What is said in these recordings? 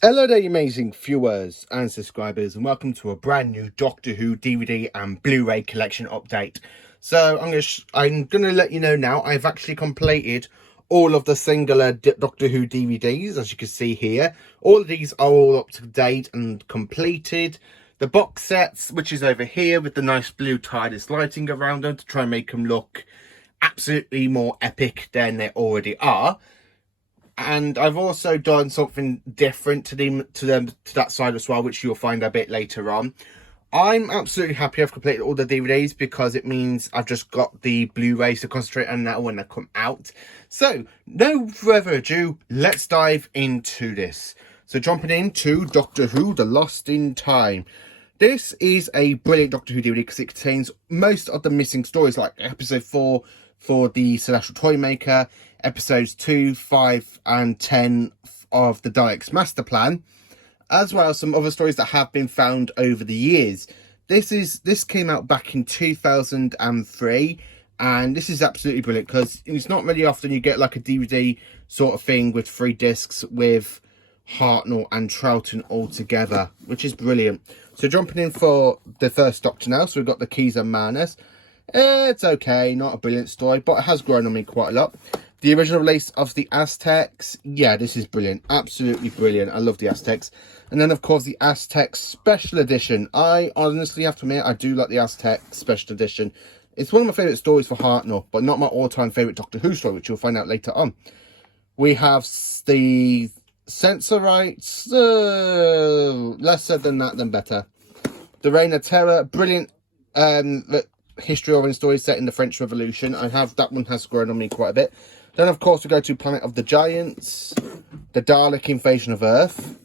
Hello there, you amazing viewers and subscribers, and welcome to a brand new Doctor Who DVD and Blu-ray collection update. So I'm gonna let you know now. I've actually completed all of the singular Doctor Who DVDs, as you can see here. All of these are all up to date and completed. The box sets, which is over here with the nice blue TARDIS lighting around them to try and make them look absolutely more epic than they already are. And I've also done something different to that side as well, which you'll find a bit later on. I'm absolutely happy I've completed all the DVDs because it means I've just got the Blu-rays to concentrate on that when they come out. So, no further ado, let's dive into this. So, jumping into Doctor Who, The Lost in Time. This is a brilliant Doctor Who DVD because it contains most of the missing stories, like episode 4 for the Celestial Toymaker, episodes 2, 5 and 10 of the Daleks Master Plan, as well as some other stories that have been found over the years. This came out back in 2003, and this is absolutely brilliant because it's not really often you get like a DVD sort of thing with 3 discs with Hartnell and Troughton all together, which is brilliant. So jumping in for the first Doctor now, so we've got the Keys of Madness. It's okay, not a brilliant story, but it has grown on me quite a lot. The original release of the Aztecs, yeah, this is brilliant, absolutely brilliant. I love the Aztecs. And then, of course, the Aztecs Special Edition. I honestly have to admit, I do like the Aztecs Special Edition. It's one of my favourite stories for Hartnell, but not my all-time favourite Doctor Who story, which you'll find out later on. We have the censor rights, less said than that, than better. The Reign of Terror, brilliant history origin story set in the French Revolution. That one has grown on me quite a bit. Then, of course, we go to Planet of the Giants, the Dalek Invasion of Earth,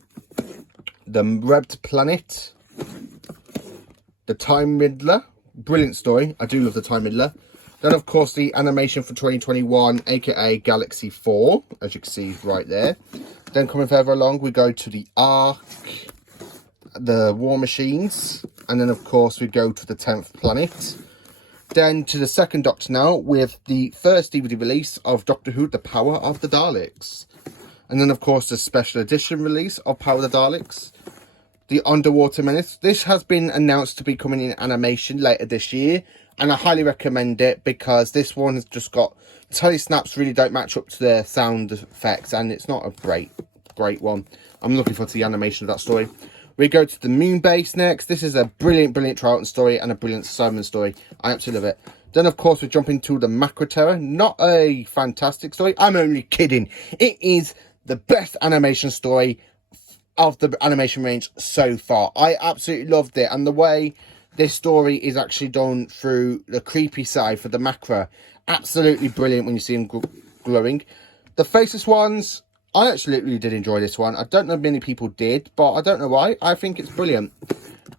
the Rebbed Planet, the Time Riddler, brilliant story. I do love the Time Riddler. Then, of course, the animation for 2021, aka Galaxy 4, as you can see right there. Then, coming further along, we go to the Ark, the War Machines, and then, of course, we go to the 10th Planet. Then to the second Doctor now, with the first DVD release of Doctor Who, The Power of the Daleks. And then, of course, the special edition release of Power of the Daleks. The Underwater Menace. This has been announced to be coming in animation later this year. And I highly recommend it because this one has just got... The telesnaps really don't match up to the sound effects. And it's not a great one. I'm looking forward to the animation of that story. We go to the Moon Base next. This is a brilliant Troughton story and a brilliant Simon story. I absolutely love it. Then, of course, we jump into the Macra Terror. Not a fantastic story. I'm only kidding. It is the best animation story of the animation range so far. I absolutely loved it. And the way this story is actually done through the creepy side for the Macra. Absolutely brilliant when you see them glowing. The Faceless Ones... I actually really did enjoy this one. I don't know many people did, but I don't know why. I think it's brilliant.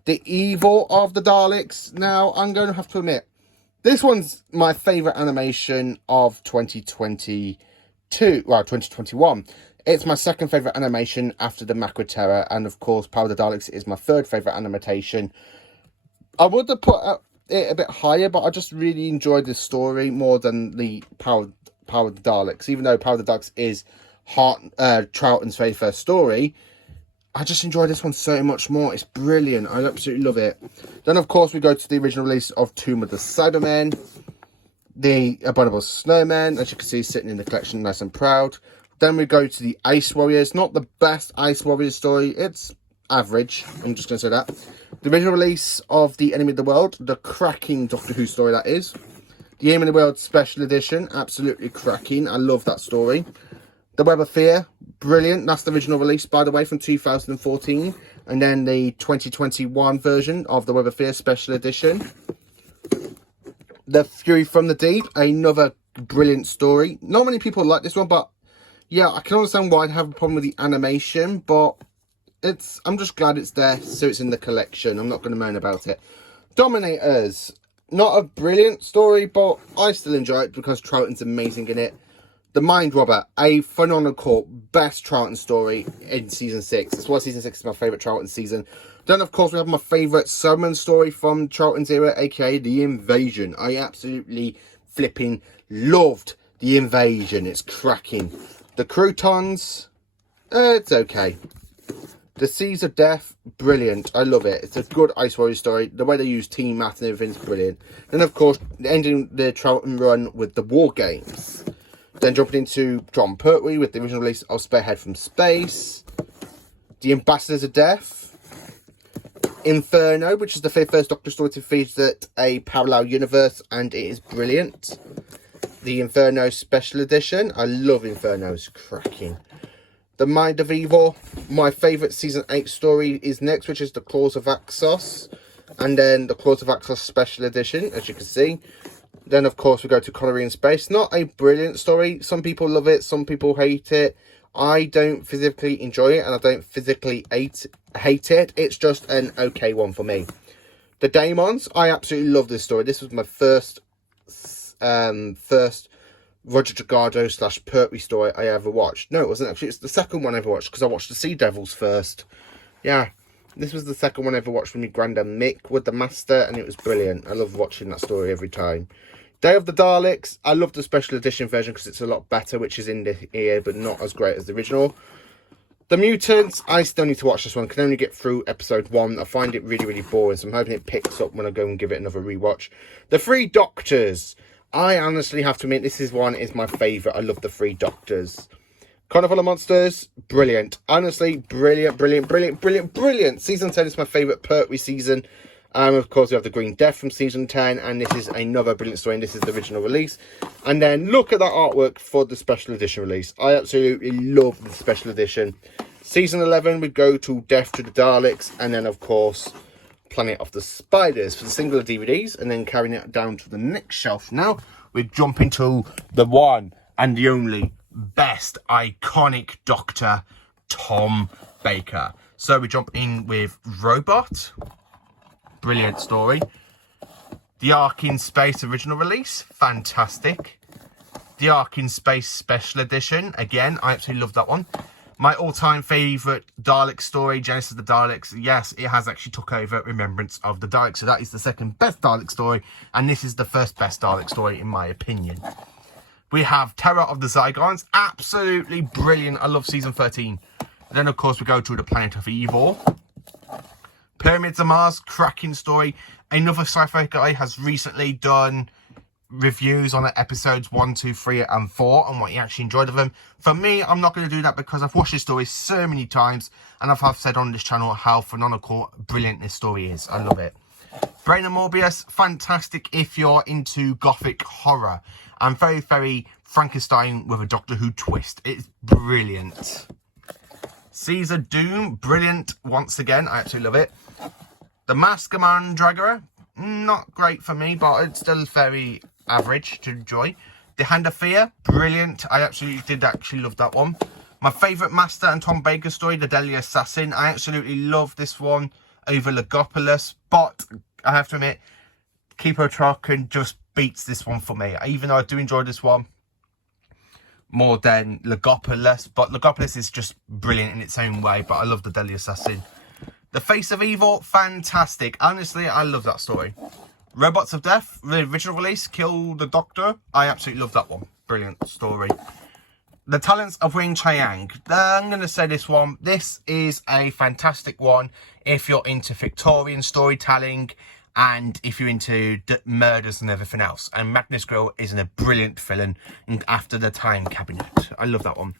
The Evil of the Daleks. Now, I'm going to have to admit, this one's my favourite animation of 2021. It's my second favourite animation after the Macra Terror, and of course, Power of the Daleks is my third favourite animation. I would have put it a bit higher, but I just really enjoyed this story more than the Power of the Daleks, even though Power of the Daleks is Troughton's very first story. I just enjoy this one so much more. It's brilliant. I absolutely love it. Then, of course, we go to the original release of Tomb of the Cybermen, the Abominable Snowmen, as you can see, sitting in the collection nice and proud. Then we go to the Ice Warriors. Not the best Ice Warriors story. It's average. I'm just going to say that. The original release of The Enemy of the World, the cracking Doctor Who story that is. The Enemy of the World Special Edition, absolutely cracking. I love that story. The Web of Fear, brilliant. That's the original release, by the way, from 2014. And then the 2021 version of The Web of Fear Special Edition. The Fury from the Deep, another brilliant story. Not many people like this one, but yeah, I can understand why I'd have a problem with the animation. But I'm just glad it's there, so it's in the collection. I'm not going to moan about it. Dominators, not a brilliant story, but I still enjoy it because Troughton's amazing in it. The Mind Robber, a phenomenal best Troughton story in season 6. That's why season 6 is my favourite Troughton season. Then, of course, we have my favourite Cyberman story from Troughton's era, aka The Invasion. I absolutely flipping loved The Invasion. It's cracking. The Croutons, it's okay. The Seas of Death, brilliant. I love it. It's a good Ice Warrior story. The way they use team math and everything is brilliant. Then, of course, ending the Troughton run with the War Games. Then jumping into John Pertwee with the original release of Spearhead from Space. The Ambassadors of Death. Inferno, which is the first Doctor story to feature a parallel universe, and it is brilliant. The Inferno Special Edition. I love Inferno. It's cracking. The Mind of Evil. My favourite Season 8 story is next, which is The Claws of Axos. And then The Claws of Axos Special Edition, as you can see. Then, of course, we go to Connery in Space. Not a brilliant story. Some people love it. Some people hate it. I don't physically enjoy it, and I don't physically hate it. It's just an okay one for me. The Daemons. I absolutely love this story. This was my first Roger Delgado / Pertwee story I ever watched. No, it wasn't actually. It's the second one I ever watched, because I watched the Sea Devils first. Yeah, this was the second one I ever watched with my granddad Mick with the Master, and it was brilliant. I love watching that story every time. Day of the Daleks. I love the special edition version because it's a lot better, which is in here, but not as great as the original. The Mutants. I still need to watch this one. Can only get through episode 1. I find it really, really boring, so I'm hoping it picks up when I go and give it another rewatch. The Three Doctors. I honestly have to admit, this is my favourite. I love the Three Doctors. Carnival of Monsters, brilliant. Honestly, brilliant, brilliant, brilliant, brilliant, brilliant. Season 10 is my favourite Pertwee season. Of course, we have the Green Death from Season 10, and this is another brilliant story, and this is the original release. And then look at that artwork for the special edition release. I absolutely love the special edition. Season 11, we go to Death to the Daleks, and then, of course, Planet of the Spiders for the singular DVDs, and then carrying it down to the next shelf. Now we jump into the one and the only best iconic Doctor, Tom Baker. So we jump in with Robot, brilliant story. The Ark in Space original release, fantastic. The Ark in Space special edition, again, I absolutely love that one. My all-time favourite Dalek story, Genesis of the Daleks. Yes, it has actually took over Remembrance of the Daleks. So that is the second best Dalek story. And this is the first best Dalek story, in my opinion. We have Terror of the Zygons. Absolutely brilliant. I love Season 13. Then, of course, we go to the Planet of Evil. Pyramids of Mars, cracking story. Another sci-fi guy has recently done reviews on episodes 1, 2, 3 and 4 and what you actually enjoyed of them. For me, I'm not going to do that because I've watched this story so many times, and I've said on this channel how phenomenal, brilliant this story is. I love it. Brain and Morbius, fantastic if you're into gothic horror, and very, very Frankenstein with a Doctor Who twist. It's brilliant. Caesar Doom, brilliant once again. I absolutely love it. The Mask of Mandragora, not great for me, but it's still very average to enjoy. The Hand of Fear, brilliant. I did actually love that one. My favourite Master and Tom Baker story, The Deadly Assassin. I absolutely love this one over Legopolis, but I have to admit, Keeper of Traken just beats this one for me. Even though I do enjoy this one more than Legopolis, but Legopolis is just brilliant in its own way, but I love The Deadly Assassin. The Face of Evil, fantastic. Honestly, I love that story. Robots of Death, the original release, Kill the Doctor. I absolutely love that one. Brilliant story. The Talents of Wing Chiang. I'm going to say this one. This is a fantastic one if you're into Victorian storytelling and if you're into murders and everything else. And Magnus Grill is a brilliant villain after the Time Cabinet. I love that one.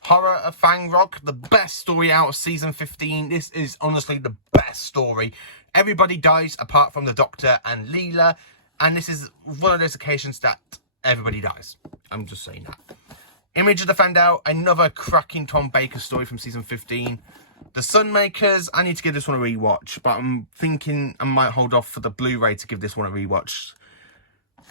Horror of Fang Rock, the best story out of Season 15. This is honestly the best story. Everybody dies apart from the Doctor and Leela. And this is one of those occasions that everybody dies. I'm just saying that. Image of the Fandao, another cracking Tom Baker story from Season 15. The Sunmakers, I need to give this one a rewatch. But I'm thinking I might hold off for the Blu-ray to give this one a rewatch.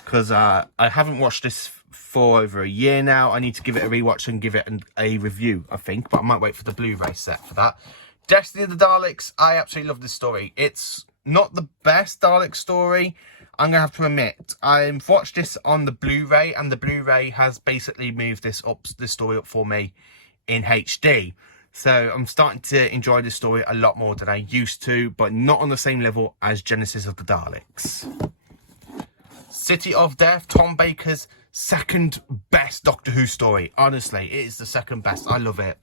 Because I haven't watched this for over a year now. I need to give it a rewatch and give it a review, I think. But I might wait for the Blu-ray set for that. Destiny of the Daleks, I absolutely love this story. It's not the best Dalek story, I'm going to have to admit. I've watched this on the Blu-ray, and the Blu-ray has basically moved this story up for me in HD. So I'm starting to enjoy this story a lot more than I used to, but not on the same level as Genesis of the Daleks. City of Death, Tom Baker's second best Doctor Who story. Honestly, it is the second best. I love it.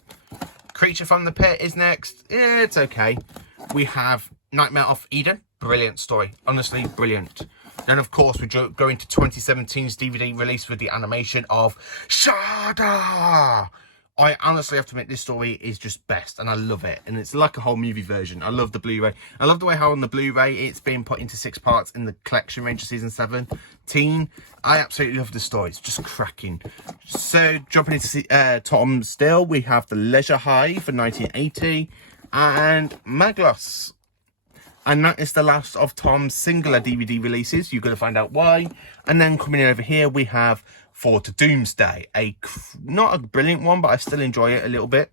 Creature from the Pit is next. Yeah, it's okay. We have Nightmare of Eden. Brilliant story. Honestly, brilliant. Then, of course, we go into 2017's DVD release with the animation of Shada. I honestly have to admit, this story is just best, and I love it. And it's like a whole movie version. I love the Blu-ray. I love the way how on the Blu-ray it's been put into 6 parts in the collection range of season 17. I absolutely love the story. It's just cracking. So, jumping into Tom Still, we have The Leisure Hive for 1980 and Maglos. And that is the last of Tom's singular DVD releases. You're going to find out why. And then coming in over here, we have For to Doomsday. Not a brilliant one, but I still enjoy it a little bit.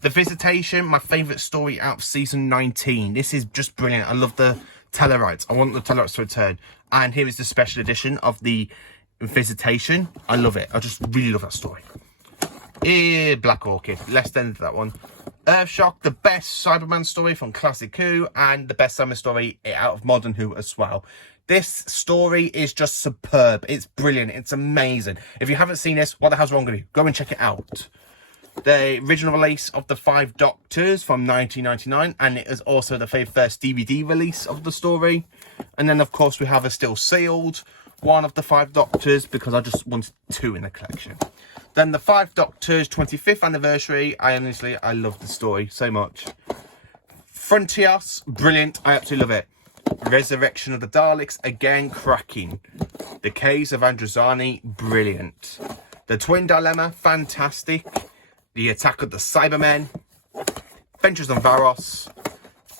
The Visitation, my favourite story out of season 19. This is just brilliant. I love the Tellarites. I want the Tellarites to return. And here is the special edition of the Visitation. I love it. I just really love that story. Black Orchid. Let's end that one. Earthshock, the best Cyberman story from Classic Who, and the best summer story out of Modern Who as well. This story is just superb. It's brilliant. It's amazing. If you haven't seen this, what the hell's wrong with you? Go and check it out. The original release of the 5 Doctors from 1999, and it is also the very first DVD release of the story. And then, of course, we have a still sealed one of the 5 Doctors, because I just wanted 2 in the collection. Then the 5 Doctors 25th anniversary. I love the story so much. Frontios, brilliant. I absolutely love it. Resurrection of the Daleks, again, cracking. The Caves of Androzani, brilliant. The Twin Dilemma, fantastic. The Attack of the Cybermen. Ventures on Varos.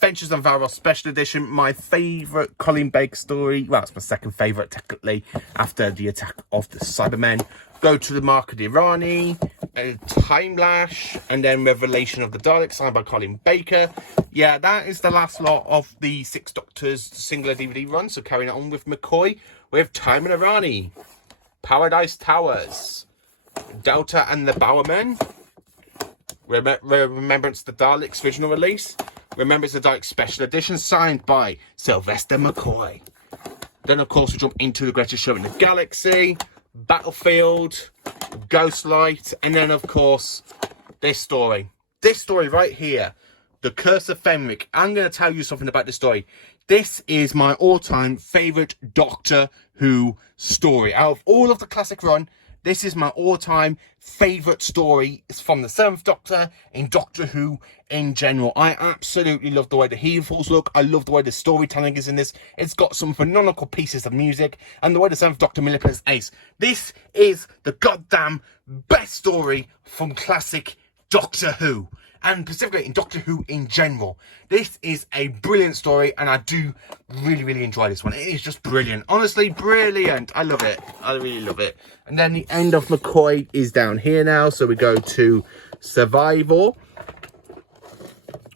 Ventures on Varos Special Edition, my favourite Colin Baker story. Well, it's my second favourite, technically, after the Attack of the Cybermen. Go to the Mark of the Irani, Time Lash, and then Revelation of the Daleks, signed by Colin Baker. Yeah, that is the last lot of the 6 Doctors singular DVD run. So carrying on with McCoy, we have Time and Irani, Paradise Towers, Delta and the Bowermen, Remembrance of the Daleks original release, Remembrance of the Daleks Special Edition, signed by Sylvester McCoy. Then, of course, we jump into The Greatest Show in the Galaxy, Battlefield, Ghostlight, and then, of course, this story. This story right here, The Curse of Fenric. I'm going to tell you something about this story. This is my all-time favourite Doctor Who story. Out of all of the classic run, this is my all-time favourite story. It's from the 7th Doctor in Doctor Who in general. I absolutely love the way the Healers look. I love the way the storytelling is in this. It's got some phenomenal pieces of music, and the way the 7th Doctor manipulates Ace. This is the goddamn best story from classic Doctor Who, and specifically in Doctor Who in general. This is a brilliant story, and I do really enjoy this one. It is just brilliant. Honestly, brilliant. I love it. I really love it. And then the end of McCoy is down here now. So we go to Survival.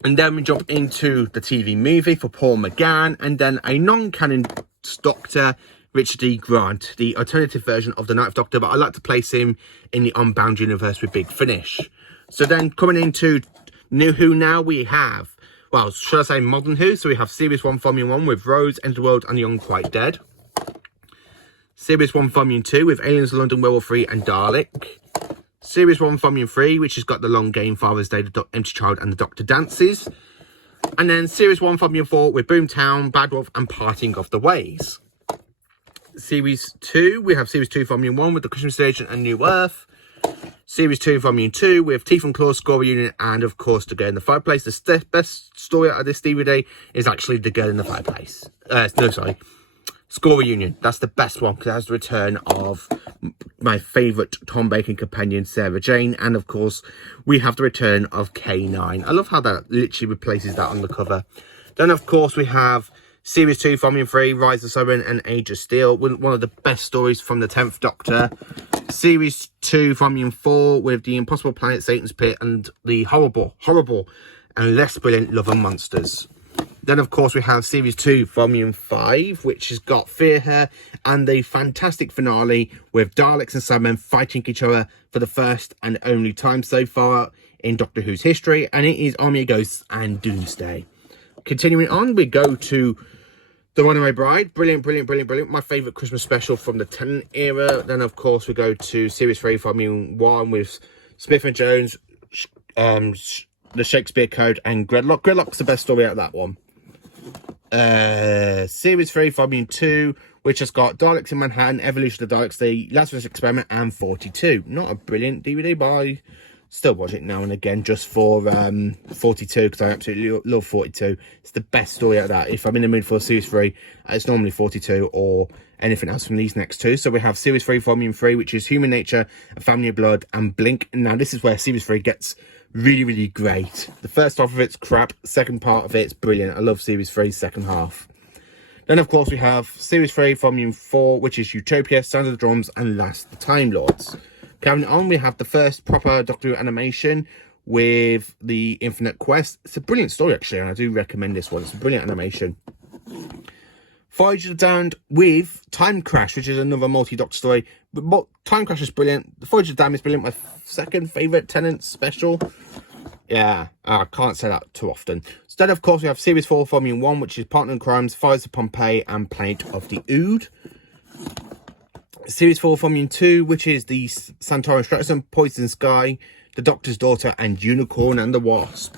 And then we jump into the TV movie for Paul McGann. And then a non-canon Doctor, Richard D. Grant, the alternative version of the Ninth Doctor. But I like to place him in the Unbound universe with Big Finish. So then coming into New Who now, we have, well, should I say Modern Who? So we have Series 1 Volume 1 with Rose, Enterworld and The Unquite Dead. Series 1 Volume 2 with Aliens, London, Werewolf 3 and Dalek. Series 1 Volume 3, which has got The Long Game, Father's Day, The Empty Child and The Doctor Dances. And then Series 1 Volume 4 with Boomtown, Bad Wolf and Parting of the Ways. Series 2, we have Series 2 Volume 1 with The Christmas Station and New Earth. Series 2 Volume 2 with Teeth and Claws, Score Reunion, and of course The Girl in the Fireplace. The best story out of this DVD is actually The Girl in the Fireplace. Score Reunion. That's the best one, because it has the return of my favourite Tom Bacon companion, Sarah Jane, and of course we have the return of K9. I love how that literally replaces that on the cover. Then of course we have Series 2 Volume 3, Rise of Siren and Age of Steel, one of the best stories from the 10th Doctor. Series 2 Volume 4 with The Impossible Planet, Satan's Pit and the horrible and less brilliant Love and Monsters. Then of course we have Series 2 Volume 5, which has got Fear Her and the fantastic finale with Daleks and Cybermen fighting each other for the first and only time so far in Doctor Who's history, and it is Army of Ghosts and Doomsday. Continuing on, we go to The Runaway Bride. Brilliant. My favourite Christmas special from the Tennant era. Then, of course, we go to Series 3 Volume 1 with Smith and Jones, the Shakespeare Code and Gridlock. Gridlock's the best story out of that one. Series 3, Volume 2, which has got Daleks in Manhattan, Evolution of the Daleks, The Lazarus Experiment, and 42. Not a brilliant DVD, but I still watch it now and again just for 42, because I absolutely love 42. It's the best story out of that. If I'm in the mood for Series 3, it's normally 42 or anything else from these next two. So we have Series 3, Volume 3, which is Human Nature, A Family of Blood, and Blink. Now, this is where Series 3 gets really, really great. The first half of it's crap. Second part of it's brilliant. I love Series 3's second half. Then, of course, we have Series 3, Volume 4, which is Utopia, Sound of the Drums, and Last the Time Lords. Carrying on, we have the first proper Doctor Who animation with the Infinite Quest. It's a brilliant story, actually, and I do recommend this one. It's a brilliant animation. Voyage of the Damned with Time Crash, which is another multi-Doctor story. But Time Crash is brilliant. The Voyage of the Damned is brilliant. My second favourite Tennant special. Yeah, I can't say that too often. So then, of course, we have Series 4, Volume 1, which is Partner in Crimes, Fires of Pompeii, and Planet of the Ood. Series 4, Volume 2, which is the Santorin Stratton, Poison Sky, The Doctor's Daughter, and Unicorn and the Wasp.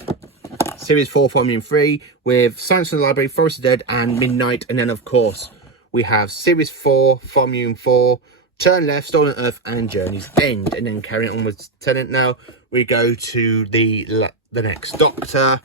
Series 4, Volume 3, with Science in the Library, Forest of the Dead, and Midnight. And then, of course, we have Series 4, Volume 4, Turn Left, Stolen Earth, and Journey's End. And then carrying on with Tennant now, we go to the next Doctor,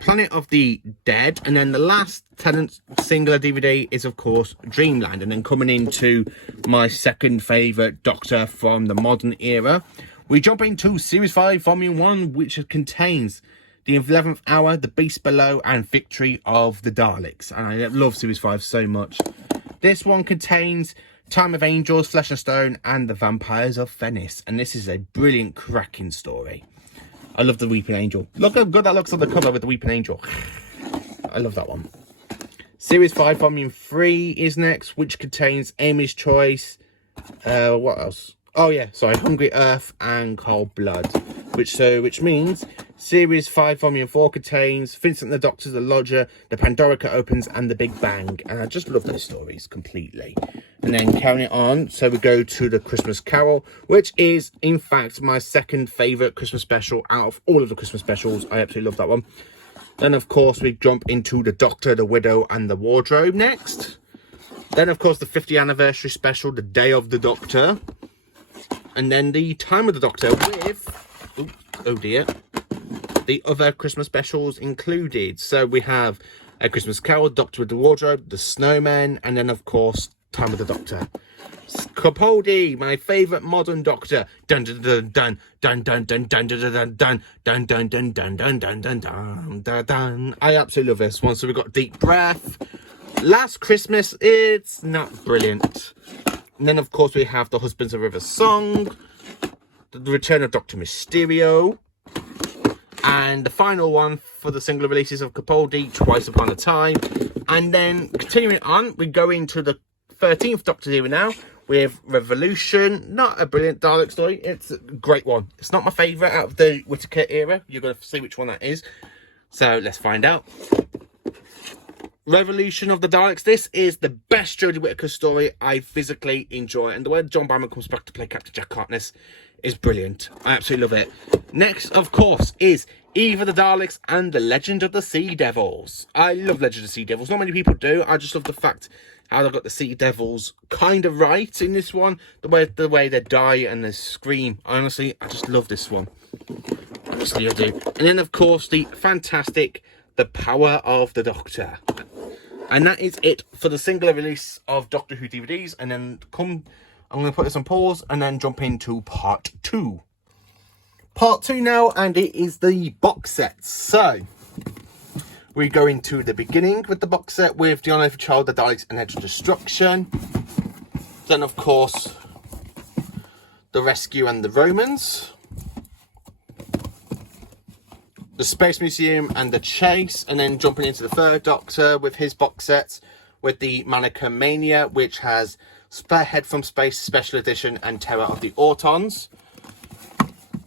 Planet of the Dead. And then the last Tennant singular DVD is, of course, Dreamland. And then coming into my second favourite Doctor from the modern era, we jump into Series 5, Volume 1, which contains The 11th Hour, The Beast Below, and Victory of the Daleks. And I love Series 5 so much. This one contains Time of Angels, Flesh and Stone, and The Vampires of Venice. And this is a brilliant, cracking story. I love the Weeping Angel. Look how good that looks on the cover with the Weeping Angel. I love that one. Series 5, Volume 3 is next, which contains Amy's Choice. What else? Oh yeah, sorry, Hungry Earth and Cold Blood. Which means Series 5, Volume 4 contains Vincent the Doctor, The Lodger, The Pandorica Opens, and The Big Bang. And I just love those stories completely. And then carrying it on, so we go to The Christmas Carol, which is, in fact, my second favourite Christmas special out of all of the Christmas specials. I absolutely love that one. Then, of course, we jump into The Doctor, The Widow, and The Wardrobe next. Then, of course, the 50th anniversary special, The Day of the Doctor. And then the Time of the Doctor with, oops, oh dear, the other Christmas specials included. So we have A Christmas Carol, Doctor with the Wardrobe, The Snowman, and then, of course, Time of the Doctor. Capaldi, my favourite modern Doctor. Dun dun dun dun dun dun dun dun dun dun dun dun dun dun dun dun dun dun dun dun. I absolutely love this one. So we've got Deep Breath. Last Christmas, it's not brilliant. And then, of course, we have The Husbands of River Song, The Return of Dr. Mysterio, and the final one for the single releases of Capaldi, Twice Upon a Time. And then, continuing on, we go into the 13th Doctor era now with Revolution. Not a brilliant Dalek story. It's a great one. It's not my favourite out of the Whittaker era. You're going to see which one that is. So, let's find out. Revolution of the Daleks. This is the best Jodie Whittaker story I physically enjoy. And the way John Barrowman comes back to play Captain Jack Harkness is brilliant. I absolutely love it. Next, of course, is Eve of the Daleks and the Legend of the Sea Devils. I love Legend of the Sea Devils. Not many people do. I just love the fact how they got the Sea Devils kind of right in this one. The way they die and they scream. Honestly, I just love this one. Honestly, I do. And then, of course, the fantastic The Power of the Doctor. And that is it for the singular release of Doctor Who DVDs. And then I'm going to put this on pause and then jump into part 2. Part 2 now, and it is the box sets. So, we go into the beginning with the box set with The Unearthly Child, The Daleks, and Edge of Destruction. Then, of course, The Rescue and the Romans. The Space Museum and The Chase, and then jumping into the third Doctor with his box sets with the Mannequin Mania, which has Spearhead from Space Special Edition and Terror of the Autons.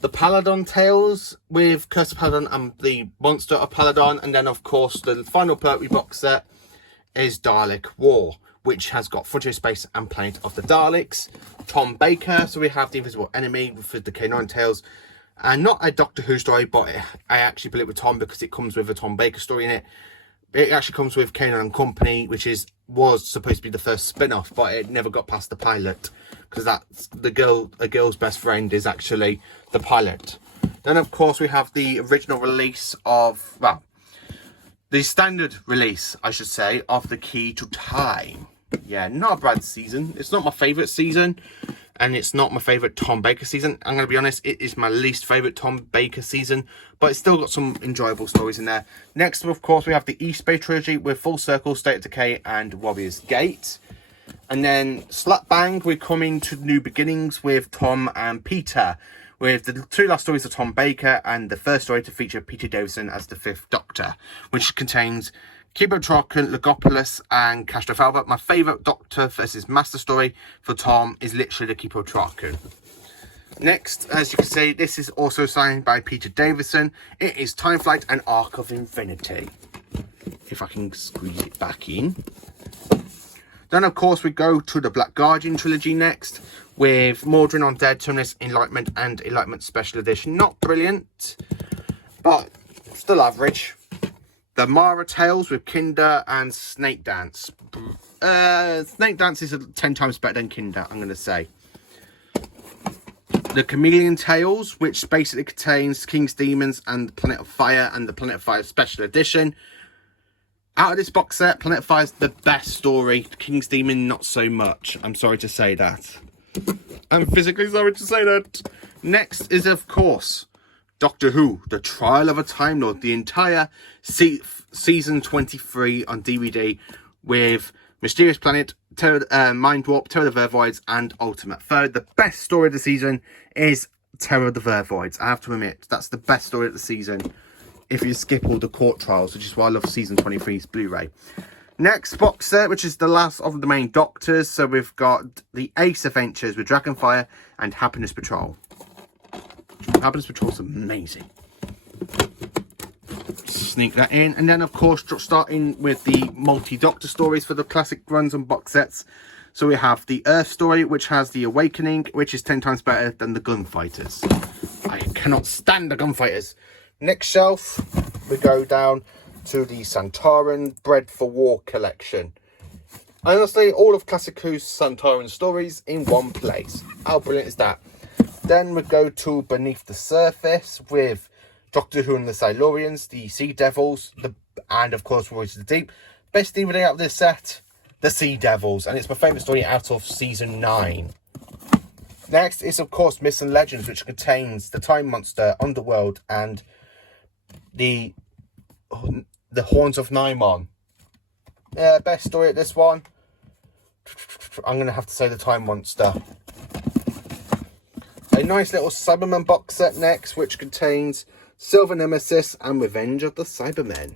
The Paladon Tales with Curse of Paladon and the Monster of Paladon, and then of course the final Pertwee box set is Dalek War, which has got Frontier Space and Planet of the Daleks. Tom Baker, so we have The Invisible Enemy with the K9 Tales, And not a Doctor Who story, but I actually put it with Tom because it comes with a Tom Baker story in it. It actually comes with Kanan and Company, which was supposed to be the first spin-off, but it never got past the pilot because that's a girl's best friend is actually the pilot. Then of course we have the original release of, well, the standard release, I should say, of The Key to Time. Yeah, not a bad season. It's not my favourite season, and it's not my favourite Tom Baker season. I'm going to be honest, it is my least favourite Tom Baker season, but it's still got some enjoyable stories in there. Next, of course, we have the East Bay trilogy with Full Circle, State of Decay, and Warrior's Gate. And then slap bang, we're coming to New Beginnings with Tom and Peter, with the two last stories of Tom Baker and the first story to feature Peter Davison as the Fifth Doctor, which contains Kibo Traken, Logopoulos and Castrofalva. My favourite Doctor versus Master story for Tom is literally the Kibo Traken. Next, as you can see, this is also signed by Peter Davison. It is Time Flight and Arc of Infinity. If I can squeeze it back in. Then, of course, we go to the Black Guardian trilogy next, with Mordrin Undead, Terminus, Enlightenment, and Enlightenment Special Edition. Not brilliant, but still average. The Mara Tales with Kinder and Snake Dance. Snake Dance is 10 times better than Kinder, I'm going to say. The Chameleon Tales, which basically contains King's Demons and the Planet of Fire and the Planet of Fire Special Edition. Out of this box set, Planet of Fire is the best story. King's Demon, not so much. I'm sorry to say that. I'm physically sorry to say that. Next is, of course, Doctor Who, The Trial of a Time Lord. The entire season 23 on DVD with Mysterious Planet, Mind Warp, Terror of the Vervoids, and Ultimate Foe. The best story of the season is Terror of the Vervoids. I have to admit, that's the best story of the season. If you skip all the court trials, which is why I love season 23's Blu-ray. Next box set, which is the last of the main Doctors. So we've got the Ace Adventures with Dragonfire and Happiness Patrol. Happiness Patrol's amazing. Sneak that in. And then, of course, starting with the multi-Doctor stories for the classic runs and box sets. So we have the Earth story, which has the Awakening, which is 10 times better than the Gunfighters. I cannot stand the Gunfighters. Next shelf, we go down to the Santaran Bred for War collection. Honestly, all of Classic Who's Santaran stories in one place. How brilliant is that? Then we go to Beneath the Surface with Doctor Who and the Silurians, the Sea Devils, and of course Voyage of the Deep. Best DVD out of this set, the Sea Devils, and it's my favourite story out of season 9. Next is, of course, Myths and Legends, which contains the Time Monster, Underworld, and the Horns of Nimon. Yeah, best story at this one, I'm going to have to say the Time Monster. A nice little Cybermen box set next, which contains Silver Nemesis and Revenge of the Cybermen.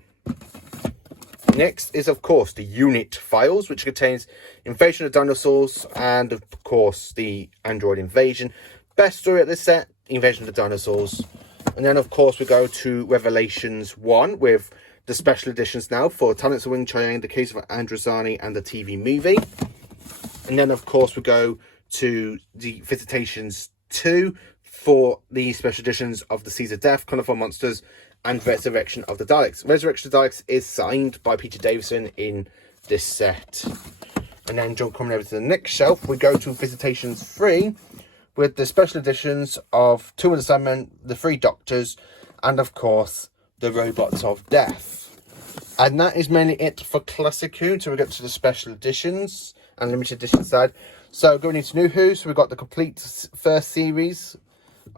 Next is, of course, the Unit Files, which contains Invasion of Dinosaurs and, of course, the Android Invasion. Best story at this set, Invasion of the Dinosaurs. And then, of course, we go to Revelations 1 with the special editions now for Talents of Wing Chang, The Case of Androzani, and the TV movie. And then, of course, we go to the Visitations 2 for the special editions of The Seas of Death, Colourful Monsters, and Resurrection of the Daleks. Resurrection of the Daleks is signed by Peter Davison in this set. And then, coming over to the next shelf, we go to Visitations 3 with the special editions of Two of the Sandmen, The Three Doctors, and of course, The Robots of Death. And that is mainly it for Classic Who until we get to the special editions and limited edition side. So going into New Who, so we've got the complete first series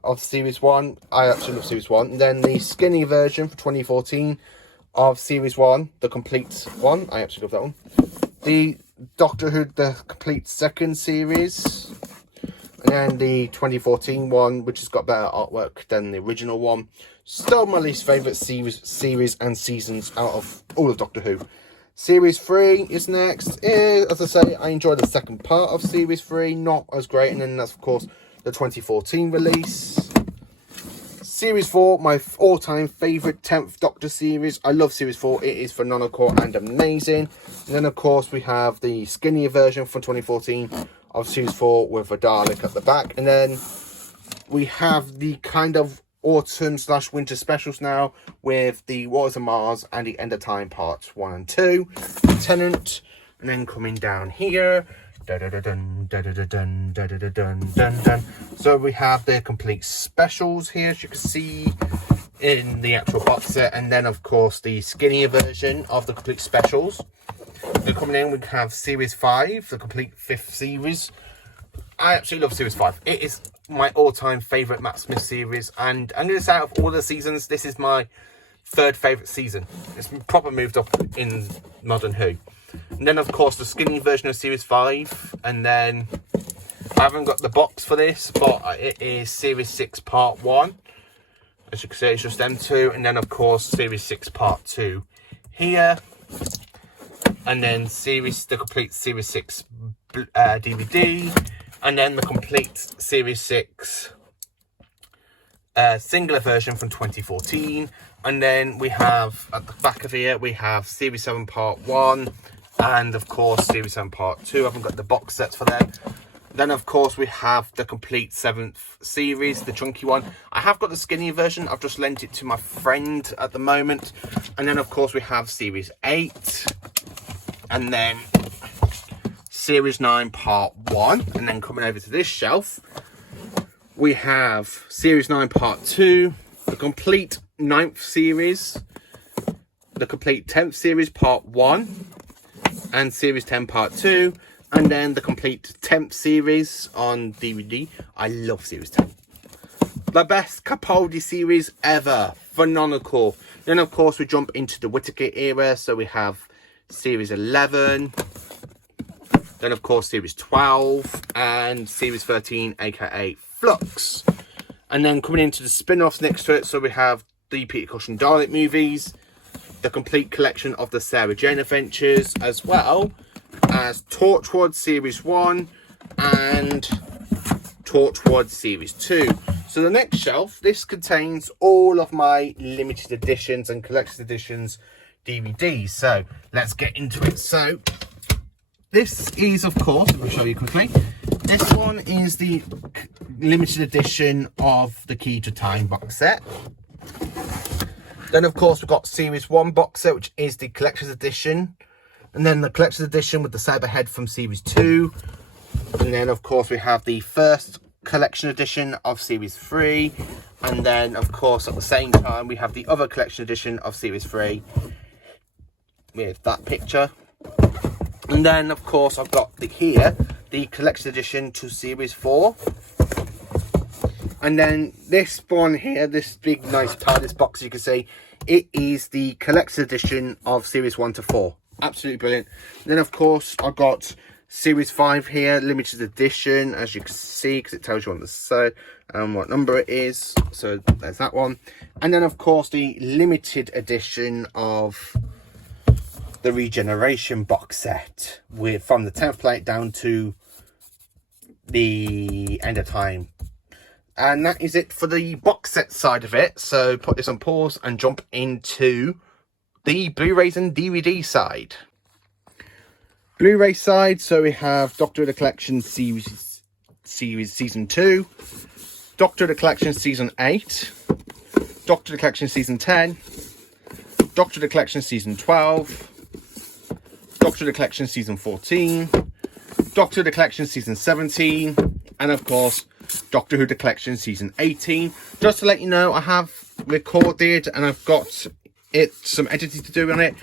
of Series 1. I actually love Series 1. And then the skinny version for 2014 of Series 1, the complete one. I actually love that one. The Doctor Who, the complete second series. And then the 2014 one, which has got better artwork than the original one. Still my least favourite series and seasons out of all of Doctor Who. Series 3 is next. As I say, I enjoyed the second part of Series 3. Not as great. And then that's, of course, the 2014 release. Series 4, my all-time favourite 10th Doctor series. I love Series 4. It is phenomenal and amazing. And then, of course, we have the skinnier version from 2014 of Series 4 with a Dalek at the back. And then we have the kind of autumn/winter specials now with the Wars of Mars and the End of Time parts 1 and 2, Tenant, and then coming down here. So we have the complete specials here, as you can see in the actual box set, and then of course the skinnier version of the complete specials. Then coming in, we have Series 5, the complete 5th series. I absolutely love Series 5. It is my all-time favourite Matt Smith series, and I'm going to say out of all the seasons, this is my 3rd favourite season. It's proper moved up in Modern Who. And then of course the skinny version of Series 5, and then I haven't got the box for this, but it is Series 6 Part 1. As you can see, it's just them two, and then of course Series 6 Part 2 here. And then the complete Series 6 DVD, and then the complete Series 6 singular version from 2014. And then we have, at the back of here, we have Series 7 Part 1, and of course Series 7 Part 2. I haven't got the box sets for them. Then of course we have the complete 7th series, the chunky one. I have got the skinny version, I've just lent it to my friend at the moment. And then of course we have Series 8, and then Series 9 Part 1. And then coming over to this shelf, we have Series 9 Part 2, the complete 9th series, the complete 10th series Part 1, and Series 10 Part 2, and then the complete 10th series on DVD. I love Series 10. The best Capaldi series ever. Phenomenal. Then of course we jump into the Whittaker era, so we have Series 11, then of course Series 12, and Series 13, aka Flux. And then coming into the spin-offs next to it, so we have the Peter Cushing Dalek movies, the complete collection of the Sarah Jane adventures, as well as Torchwood Series 1 and Torchwood Series 2. So the next shelf, this contains all of my limited editions and collector's editions DVDs. So let's get into it. So this is, of course, I'll show you quickly. This one is the limited edition of the Key to Time box set. Then, of course, we've got Series 1 box set, which is the collector's edition. And then the collector's edition with the Cyberhead from Series 2. And then, of course, we have the first collection edition of Series 3. And then, of course, at the same time, we have the other collection edition of Series 3 with that picture. And then, of course, I've got the collection edition to Series 4. And then this one here, this big nice TARDIS box, you can see, it is the collector's edition of Series 1 to 4. Absolutely brilliant. And then, of course, I've got Series 5 here, limited edition, as you can see, because it tells you on the side what number it is. So there's that one. And then, of course, the limited edition of the Regeneration box set, with from the 10th plate down to the End of Time. And that is it for the box set side of it. So put this on pause and jump into the Blu-rays and DVD side. Blu-ray side, so we have Doctor of the Collection series Season 2, Doctor of the Collection Season 8, Doctor of the Collection Season 10, Doctor of the Collection Season 12, Doctor of the Collection Season 14, Doctor of the Collection Season 17, and of course Doctor Who The Collection Season 18. Just to let you know, I have recorded and I've got some editing to do on it,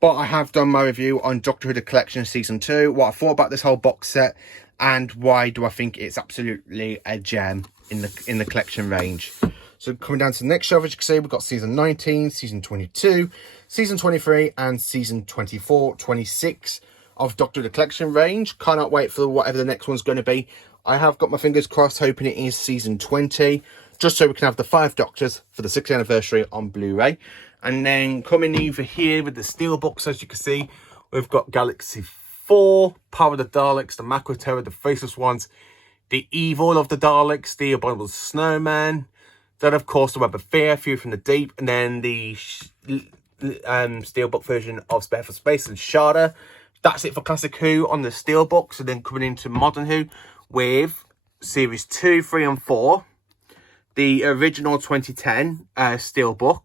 but I have done my review on Doctor Who The Collection Season 2, what I thought about this whole box set, and why do I think it's absolutely a gem in the collection range. So coming down to the next shelf, as you can see, we've got Season 19, Season 22, Season 23, and Season 24, 26 of Doctor Who The Collection range. Cannot wait for whatever the next one's going to be. I have got my fingers crossed, hoping it is Season 20, just so we can have the 5 Doctors for the 6th anniversary on Blu-ray. And then coming over here with the Steelbooks, as you can see, we've got Galaxy 4, Power of the Daleks, the Macro Terror, the Faceless Ones, the Evil of the Daleks, the Abominable Snowman, then of course the Web of Fear, Fury from the Deep, and then the Steelbook version of Spare for Space and Sharda. That's it for Classic Who on the Steelbooks. And then coming into Modern Who with Series 2, 3 and 4, the original 2010 Steelbook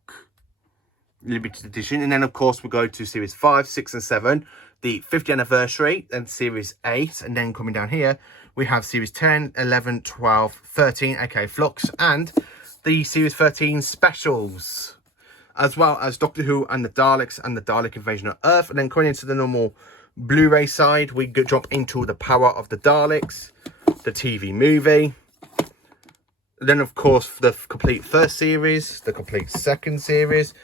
limited edition, and then of course we go to series 5, 6 and 7, the 50th anniversary, and series 8, and then coming down here we have series 10, 11, 12, 13, aka Flux, and the series 13 specials, as well as Doctor Who and the Daleks and the Dalek Invasion of Earth. And then coming into the normal Blu-ray side, we jump into the Power of the Daleks, the TV movie. Then, of course, the complete first series, the complete second series,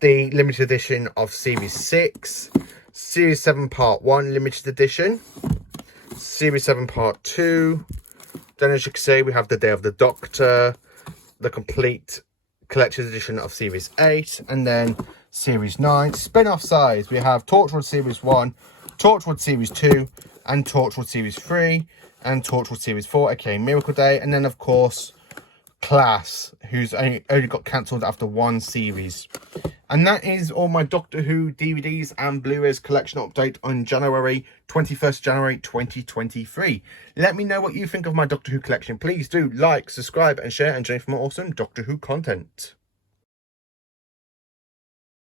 the limited edition of Series 6, Series 7 Part 1 limited edition, Series 7 Part 2. Then, as you can see, we have the Day of the Doctor, the complete collector's edition of Series 8, and then Series 9. Spin-off size, we have Torchwood Series 1, Torchwood Series 2, and Torchwood Series 3, and Torchwood Series 4, aka Miracle Day, and then, of course, Class, who's only got cancelled after one series. And that is all my Doctor Who DVDs and Blu-rays collection update on 21st January 2023. Let me know what you think of my Doctor Who collection. Please do like, subscribe and share, and join for more awesome Doctor Who content.